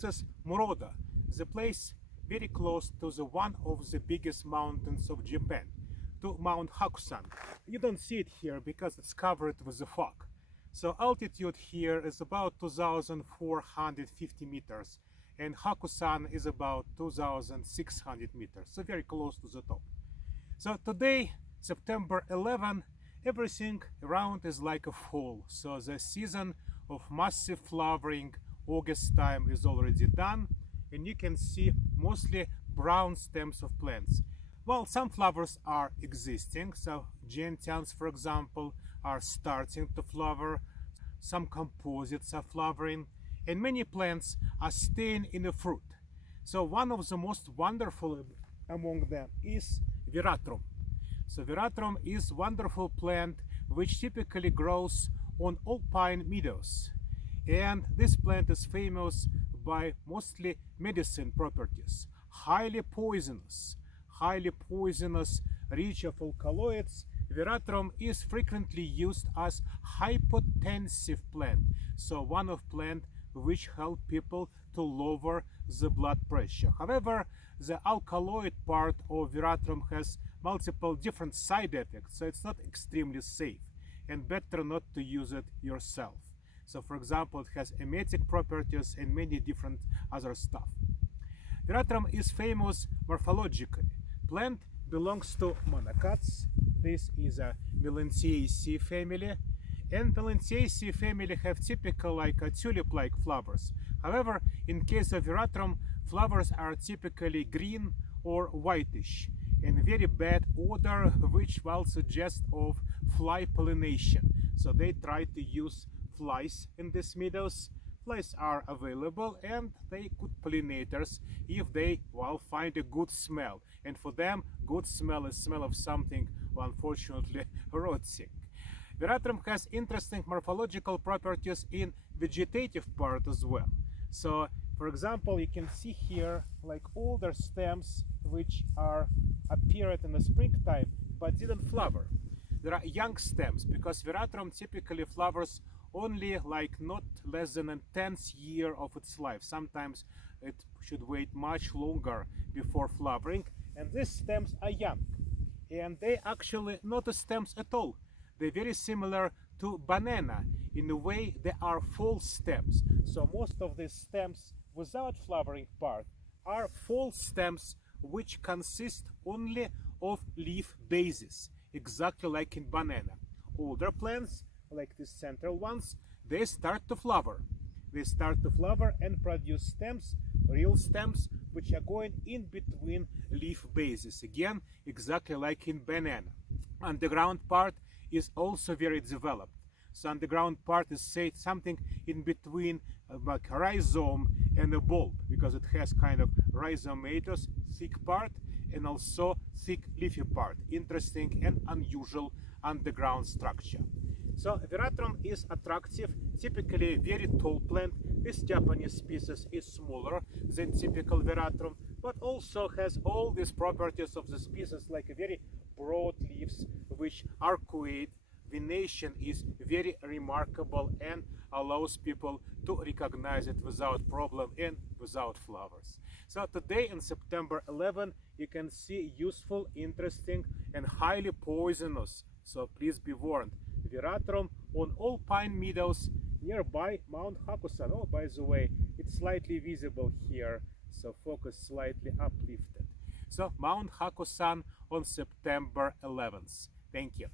This is Muroda, the place very close to the one of the biggest mountains of Japan, to Mount Hakusan. You don't see it here because it's covered with the fog. So altitude here is about 2,450 meters and Hakusan is about 2,600 meters, so very close to the top. So today, September 11, everything around is like a fall. So the season of massive flowering, August time, is already done, and you can see mostly brown stems of plants. Well, some flowers are existing, so gentians, for example, are starting to flower, some composites are flowering, and many plants are staying in the fruit. So one of the most wonderful among them is Veratrum. So Veratrum is a wonderful plant which typically grows on alpine meadows. And this plant is famous by mostly medicine properties. Highly poisonous, rich of alkaloids. Veratrum is frequently used as hypotensive plant. So one of plant which help people to lower the blood pressure. However, the alkaloid part of Veratrum has multiple different side effects, so it's not extremely safe and better not to use it yourself. So for example, it has emetic properties and many different other stuff. Veratrum is famous morphologically. Plant belongs to monocots. This is a Milentiaceae family, and Milentiaceae family have typical like tulip-like flowers. However, in case of Veratrum, flowers are typically green or whitish and very bad odor, which will suggest of fly pollination. So they try to use flies in these meadows. Flies are available and they good pollinators if they find a good smell. And for them, good smell is smell of something unfortunately rotting. Veratrum has interesting morphological properties in vegetative part as well. So for example, you can see here like older stems which are appeared in the springtime but didn't flower. There are young stems because Veratrum typically flowers only like not less than a 10th year of its life. Sometimes it should wait much longer before flowering, and these stems are young and they actually not the stems at all. They're very similar to banana. In a way, they are false stems. So most of these stems without flowering part are false stems which consist only of leaf bases, exactly like in banana. Older plants, like these central ones, they start to flower. They start to flower and produce stems, real stems, which are going in between leaf bases. Again, exactly like in banana. Underground part is also very developed. So underground part is say something in between like a rhizome and a bulb, because it has kind of rhizomatous thick part and also thick leafy part. Interesting and unusual underground structure. So Veratrum is attractive, typically a very tall plant. This Japanese species is smaller than typical Veratrum, but also has all these properties of the species, like a very broad leaves which arcuate. Venation is very remarkable and allows people to recognize it without problem and without flowers. So today in September 11, you can see useful, interesting and highly poisonous, so please be warned, Veratrum on alpine meadows nearby Mount Hakusan. Oh, by the way, it's slightly visible here, so focus slightly uplifted. So Mount Hakusan on September 11th. Thank you.